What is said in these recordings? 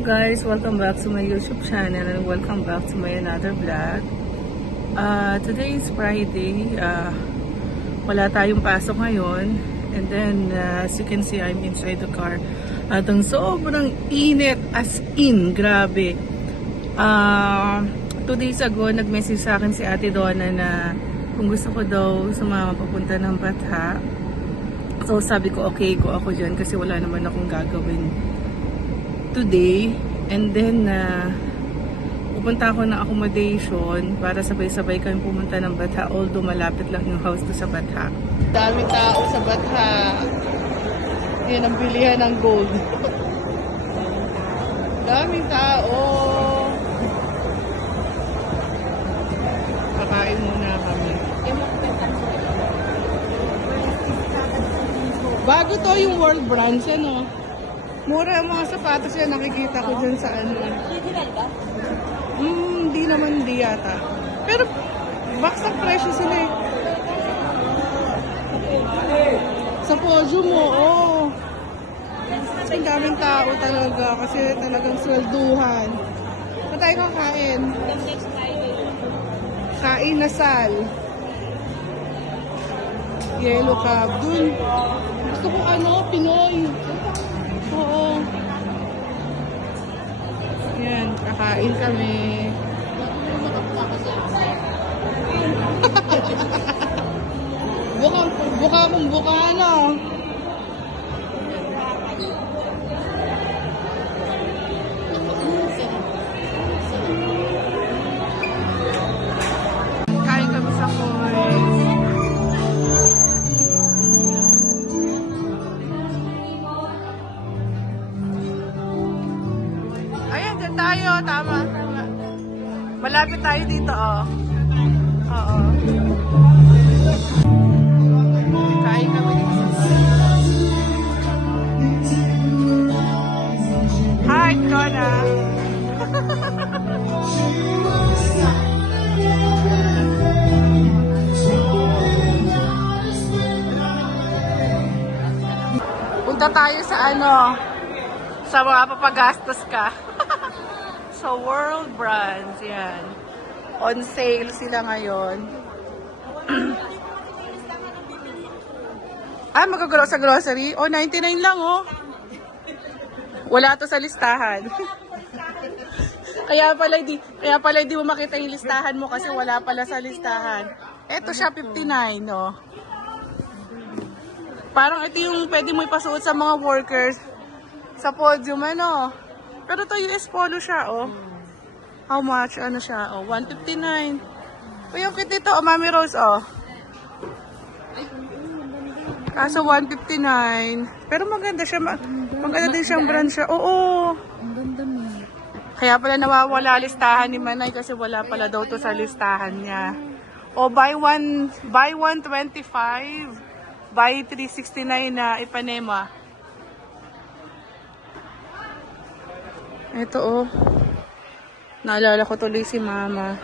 guys, welcome back to my YouTube channel and welcome back to my another vlog. Today is Friday. Wala tayong pasok ngayon. And then, as you can see, I'm inside the car. At ang sobrang init, as in, grabe. 2 days ago, nag-message sa akin si Ate Donna na kung gusto ko daw sumama papunta ng Batha. So sabi ko, okay, go ako dyan kasi wala naman akong gagawin today. And then, pupunta ako ng accommodation para sabay-sabay kami pumunta ng Batha, although malapit lang yung house to sa Batha. Daming tao sa Batha. Yan ang bilihan ng gold. Daming tao. Kakain muna kami. Bago to yung World Brands, ano? Mura yung mga sapatos yan, nakikita ko dyan sa ano. Hindi naman, hindi yata. Pero, baksak presyo sila eh. Sa podium mo, oh. Ang daming tao talaga, kasi talagang swelduhan. Saan tayo kakain? Kain na sal. Yellow cab. Dun. Gusto ko ano, Pinoy. Oo. Yan, kakain kami. Buka kung buka na. Kain kami sa Kois. Tayo, tama. Malapit tayo dito, oh. Oo. Kain kami dito. Hi, Donna. Punta tayo sa ano, sa mga papagastos ka. Sa World Brands, yan. On sale sila ngayon. Magagalaw sa grocery? Oh, 99 lang, oh. Wala to sa listahan. kaya pala hindi mo makita yung listahan mo kasi wala pala sa listahan. Eto siya, 59, no. Parang ito yung pwede mo ipasuot sa mga workers sa podium, ano. Pero to US Polo siya, oh. How much? Ano siya? Oh, 159. O yung kit dito, oh, Mami Rose, oh. Kaso 159. Pero maganda siya. Maganda din siyang brand siya. Oo. Ang ganda mo. Kaya pala nawawala listahan ni Manay kasi wala pala daw to sa listahan niya. O, buy 125. Buy 369 na Ipanema. Ito, oh. Naalala ko tuloy si Mama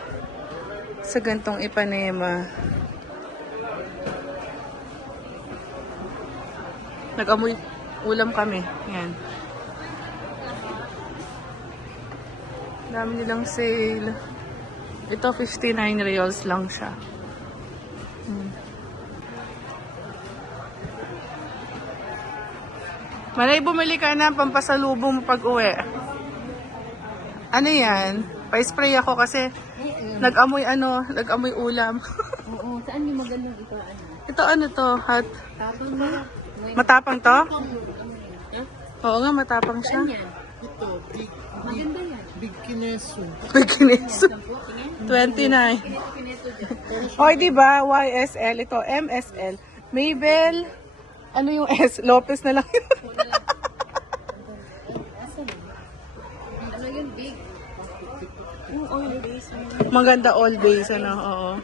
sa gantong Ipanema. Nag-amoy ulam kami. Yan. Dami nilang sale. Ito, 59 reals lang siya. Manay, bumili ka na pampasalubong mo pag-uwi. Ano yan? Pa-spray ako kasi nag-amoy ulam. Oo, saan yung magandang ito? Ito ano to? Hot. Matapang to? Oo nga, matapang siya. Ito, Maganda yan. Big Kineso. Big Kineso. 29. Oy, diba? YSL. Ito, MSL. Mabel. Ano yung S? Lopez na lang yun. Ano yun, big? All base. Maganda all base, ano, oo.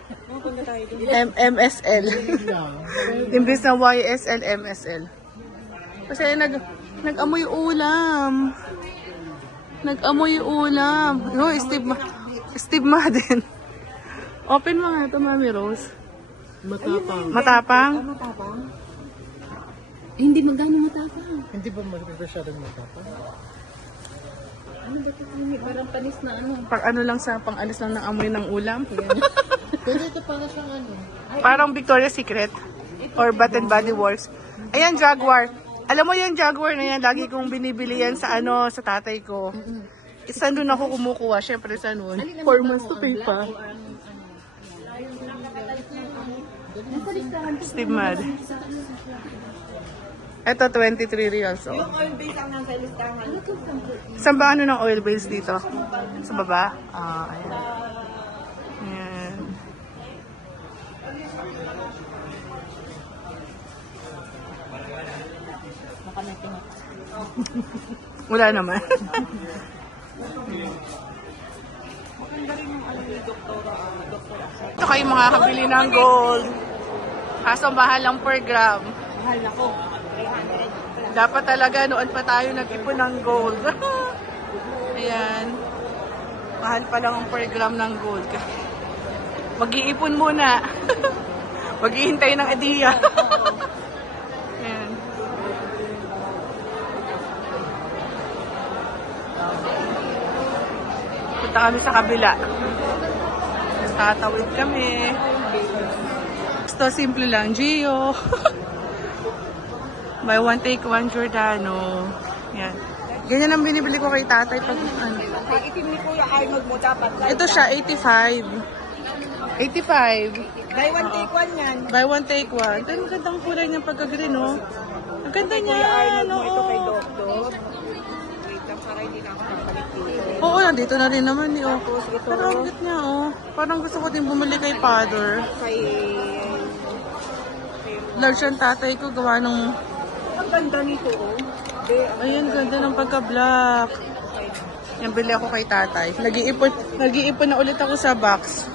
MSL. Imbis na YSL, MSL. Kasi nag-amoy ulam. Nag-amoy ulam. No, Steve Madden. Open mo nga ito, Mami Rose. Matapang. Matapang? Matapang? Hindi magano matapang. Hindi ba masyadong matapang? Ano ba ito? Parang panis na ano. Pang ano lang sa pang-alis lang ng amoy ng ulam. Pero ito para siyang ano. Parang Victoria's Secret or Bath and Body Works. Ayan, Jaguar. Alam mo yung Jaguar na yan, lagi kong binibili yan sa ano, sa tatay ko. Isa doon ako kumukuha, syempre sa noon. 4 months to pay pa. Steve Mad. Ito, 23 reals. Oh. Yung oil base ang nasa listahan. Saan ba ano ng oil base dito? Sa baba? Ah, ayan. Ayan. Wala naman. Ito kayo mga kabili ng gold. Kaso mahal lang per gram. Mahal ako. Dapat talaga noon pa tayo nag-ipon ng gold. Ayan. Mahal pa lang ang per gram ng gold. Mag-iipon muna. Maghihintay ng ideya. Ayan. Punta kami sa kabila. Tatawid kami. Gusto simple lang. Gio. Buy one, take one, Giordano. Yan. Ganyan ang binibili ko kay tatay pag ano. Pag itim ni Kuya Arnold mo dapat. Ito siya, 85. 85. Buy one, take one yan. Buy one, take one. Ito yung magandang kulay niya pagka-green, no? Ang ganda niya, Kuya Arnold mo ito kay oo. Doktor. Wait lang, para hindi na ako papalit dito. Oo, nandito na rin naman, eh, oh. Pero ang cute niya, oh. Parang gusto ko din bumili kay father. Kay... Large ang tatay ko, gawa ng... Ang ganda nito, oh. Ayun, ganda ng pagka-black. Yan, bili ako kay tatay. Nag-iipon na ulit ako sa box.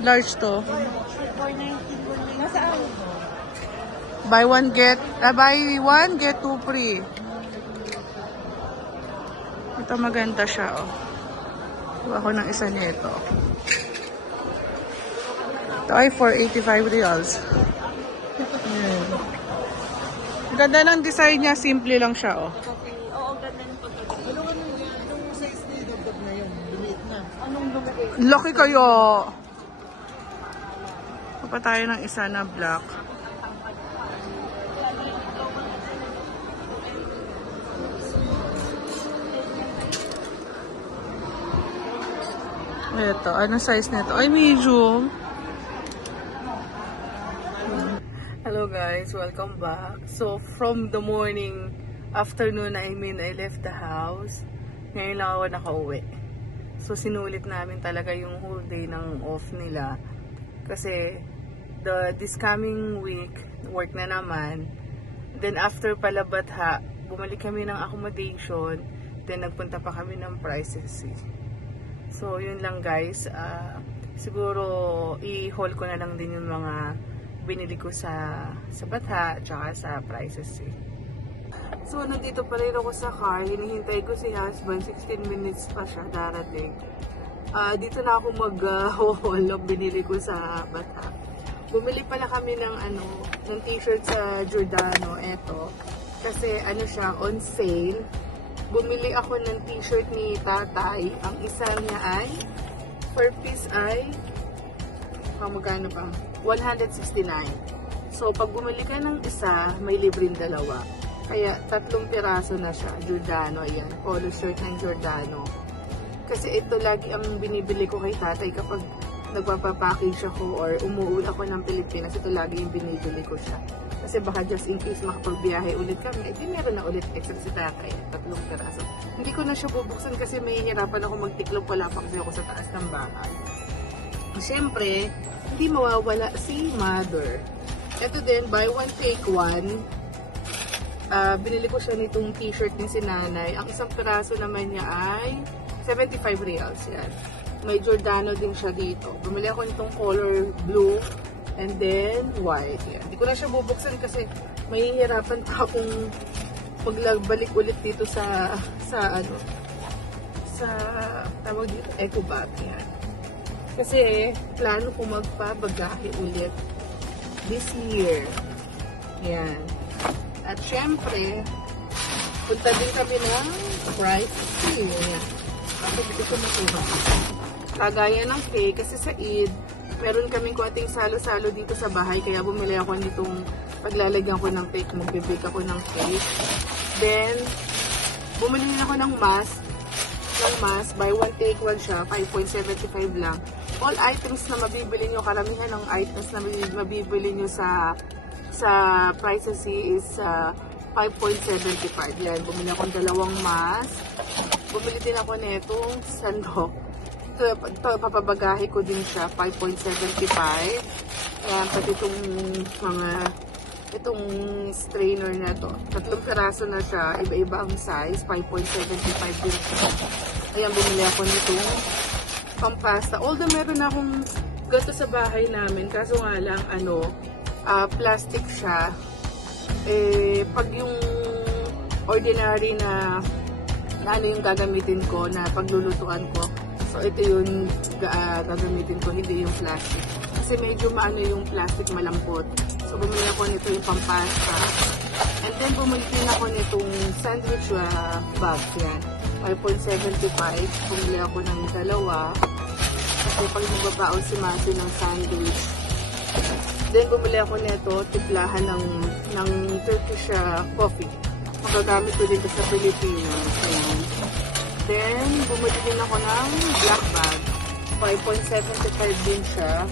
Large to. Nasaan? Buy one, get two free. Ito maganda siya, oh. Kuha ko ng isa nito. Ito ay 485 reals. Ayan. Ganda ng design niya, simple lang siya, oh. Oo, ganda ng pagkakita. Anong size ni Doktor na yun? Lumiit na. Anong lumiit? Laki kayo! Papa tayo ng isa na black. Ito, anong size nito? Ay, medium. Hello guys, welcome back. So, from the morning, afternoon, I left the house. Ngayon lang ako nakauwi. So, sinulit namin talaga yung whole day ng off nila. Kasi, this coming week, work na naman. Then, after pala Batha, bumalik kami ng accommodation. Then, nagpunta pa kami ng Prices. So, yun lang guys. Siguro, i-haul ko na lang din yung mga binili ko sa Batha, tsaka sa Prices. So, nandito pa rin ako sa car. Hinihintay ko si husband. 16 minutes pa siya darating. Dito na ako mag-haul ng binili ko sa Batha. Bumili pala kami ng ng t-shirt sa Giordano. Eto. Kasi siya, on sale. Bumili ako ng t-shirt ni tatay. Ang isa niya ay, per piece ay, magkano pa? 169. So, pag bumili ka ng isa, may libreng dalawa. Kaya, 3 piraso na siya. Giordano, ayan. Polo shirt ng Giordano. Kasi ito lagi ang binibili ko kay tatay kapag nagpapapackage ako or umuwi ako ng Pilipinas. Ito lagi yung binibili ko siya. Kasi baka just in case makapagbiyahe ulit kami, di meron na ulit extra si tatay. 3 piraso. Hindi ko na siya bubuksan kasi may hirapan ako magtiklop. Wala pa kasi ako sa taas ng bahay. Siyempre, hindi mawawala si mother. Ito din, buy one, take one. Binili ko siya nitong t-shirt ni si nanay. Ang isang piraso naman niya ay 75 reals. Yan. May Giordano din siya dito. Bumili ako nitong color blue and then white. Yan. Hindi ko na siya bubuksan kasi mahihirapan pa akong magbalik ulit dito sa tawag dito, Ecobat. Yan. Kasi plano ko magpabagahe ulit this year. Yan. At syempre, Punta din kami ng Price City. Bakit dito ko makuha? Kagaya ng cake, kasi sa Eid, meron kaming kuating salo-salo dito sa bahay, kaya bumili ako nitong paglalagyan ko ng cake, magbibake ako ng cake. Then, bumili din ako ng mask. Buy one take one siya, 5.75 lang. All items na mabibili nyo, karamihan ng items na mabibili nyo sa Price City is 5.75. Yan, bumili ako ng dalawang mask. Bumili din ako netong sandok. Ito, papabagahe ko din siya, 5.75. Ayan, pati itong strainer na to. 3 piraso na siya, iba-iba ang size, 5.75 din siya. Ayan, bumili ako nitong pampasta. Although meron akong gato sa bahay namin, kaso nga lang, plastic siya. Pag yung ordinary na yung gagamitin ko, na paglulutuan ko, so ito yung gagamitin ko, hindi yung plastic. Kasi medyo maano yung plastic, malambot. So bumili ako nito yung pampasta. And then bumili din ako nitong sandwich bag. Yan. 5.75. Bumili ako ng dalawa. Kasi pag nagbabaon si Masi ng sandwich. Then bumili ako nito, tiplahan ng Turkish coffee. Magagamit ko dito sa Pilipinas. Ayan. Then, bumili din ako ng black bag. 5.75 din siya.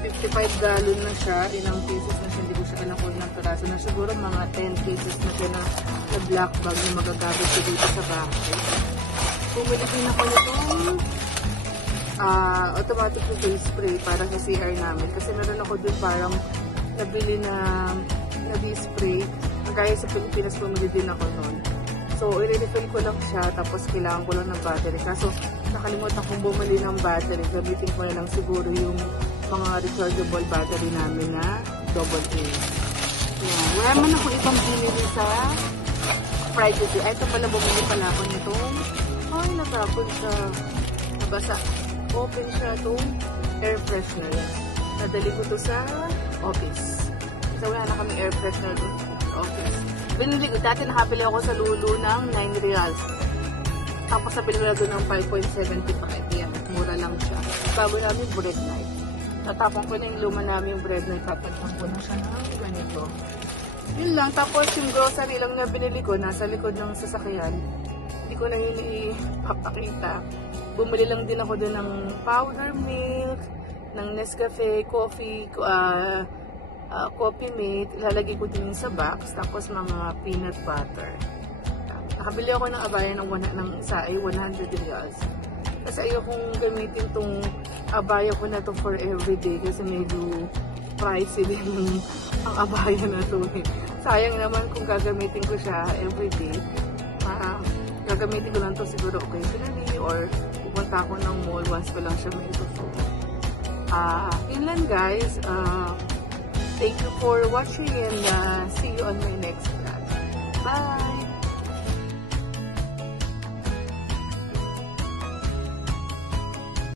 55 gallon na siya. Ilang pieces na siya. Hindi ko siya alam kung ilang piraso na. Siguro mga 10 pieces na siya na black bag na magagamit ko dito sa bahay. Bumili din ako nitong automatic refill spray para sa CR namin. Kasi meron ako dun parang nabili na spray. Kaya sa Pilipinas bumili din ako nun. So, i-refill ko lang siya, tapos kailangan ko lang ng battery. Kaso, nakalimutan kong bumili ng battery. Gamitin ko na lang siguro yung mga rechargeable battery namin na AA. Yan. Wala man ako ibang binili sa Privacy. Ito pala, bumili pala ako nitong, natapon siya. Nabasa. Open siya itong air freshener. Nadali ko to sa office. So, wala na kami air freshener doon sa office. Binili ko, dati nakabili ako sa Lulu ng 9 reals. Tapos nabili ko na doon ng 5.75. Yan, mura lang siya. Bago namin bread knife. Natapon ko na yung luma namin yung bread knife. Kapatang ko na siya ng ganito. Yun lang. Tapos yung grocery lang na binili ko, nasa likod ng sasakyan. Hindi ko na yun ipapakita. Bumili lang din ako doon ng powder milk, ng Nescafe, coffee mate, ilalagay ko din sa box, tapos mga peanut butter. Nakabili ako ng abaya ng isa ay 100 reals. Kasi ayokong gamitin tong abaya ko na to for everyday kasi medyo pricey din ang abaya na to. Sayang naman kung gagamitin ko siya everyday. Gagamitin ko lang to siguro occasionally or pupunta ako ng mall once ko lang siya may isusuot. Yun lang guys. Thank you for watching and see you on my next vlog. Bye!